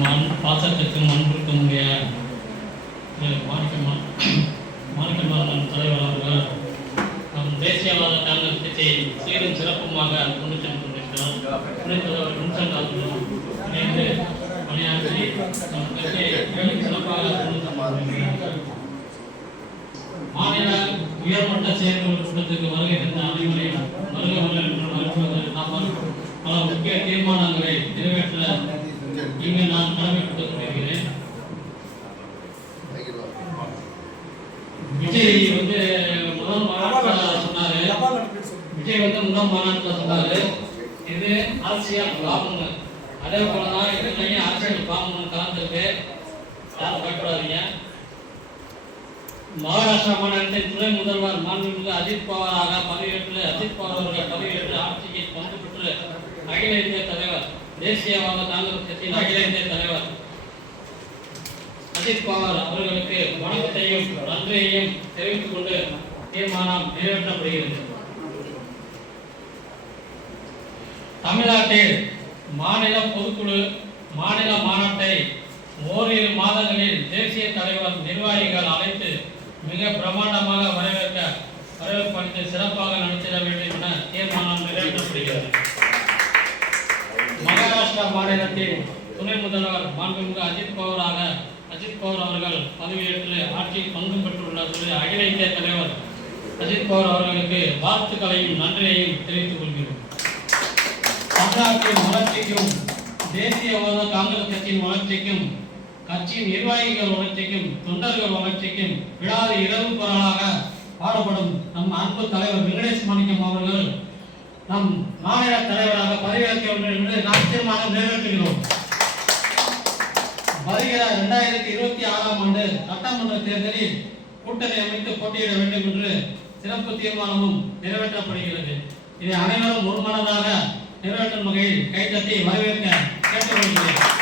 நம் பாசத்திற்கும் அன்பிற்கும் உடைய மாணிக்கமாறன் தலைவர் அவர்கள் நம் தேசியவாத காங்கிரஸ் கட்சியை சீரும் சிறப்புமாக கொண்டு சென்று கொண்டிருக்கிறார். துணைத் தலைவர் வின்சென்ட் அவர்களும் இணைந்து பணியாற்றி நம் கட்சியை சிறப்பாக மாநில உயர்மட்ட செயற்குழு கூட்டத்திற்கு வருகை தந்த அனைவரையும் பல முக்கிய தீர்மானங்களை நிறைவேற்ற இங்கு நான் கடமைப்பட்டுக் கொண்டிருக்கிறேன். விஜய் முதல் மாநாட்டில் சொன்னாரு இது அரசியல் பாம்புங்க. அதே போலதான் இதுலையும் அரசியல் பாம்புங்க கலந்துருக்கு. யாரும் பயப்படாதீங்க. மகாராஷ்டிரா மாநிலத்தின் துணை முதல்வர் மாண்புமிகு அஜித் பவாராக பதவியேற்று அஜித் பவார் அவர்கள் பதவியேற்று ஆட்சிக்கு பங்கு பெற்று அகில இந்திய தலைவர் தேசியவாத காங்கிரஸ் கட்சியின் அகில இந்திய தலைவர் அஜித் பவார் அவர்களுக்கு வணக்கத்தையும் நன்றியையும் தெரிவித்துக் கொண்டு தீர்மானம் நிறைவேற்றப்படுகிறது. தமிழ்நாட்டில் மாநில பொதுக்குழு மாநில மாநாட்டை ஓரிரு மாதங்களில் தேசிய தலைவர் நிர்வாகிகள் அழைத்து மிக பிரமாண்டமாக வரவேற்பளித்து சிறப்பாக நடத்திட வேண்டும் என தீர்மானம் நிறைவேற்றப்படுகிறது. மகாராஷ்டிரா மாநிலத்தில் துணை முதல்வர் மாண்புமிகு அஜித் பவார் அவர்கள் பதவியேற்று ஆட்சியில் பங்கு பெற்றுள்ள அகில இந்திய தலைவர் அஜித் பவார் அவர்களுக்கு வாழ்த்துக்களையும் நன்றியையும் தெரிவித்துக் கொள்கிறோம். தமிழ்நாட்டின் வளர்ச்சிக்கும் தேசியவாத காங்கிரஸ் கட்சியின் வளர்ச்சிக்கும் கட்சியின் நிர்வாகிகள் வளர்ச்சிக்கும் தொண்டர்கள் வளர்ச்சிக்கும் விழாது இரவு பரவலாக பாடுபடும் நம் அன்பு தலைவர் வெங்கடேஷ் மாணிக்கம் அவர்கள் நம் மாநில தலைவராக பதவியேற்க வேண்டும் என்று நாம் தீர்மானம் நிறைவேற்றுகிறோம். வருகிற 2026ஆம் ஆண்டு சட்டமன்ற தேர்தலில் கூட்டணி அமைத்து போட்டியிட வேண்டும் என்று சிறப்பு தீர்மானமும் நிறைவேற்றப்படுகிறது. இதை அனைவரும் ஒருமனதாக நிறைவேற்றும் வகையில் கைத்தட்டி வரவேற்க கேட்டுக்கொள்கிறேன்.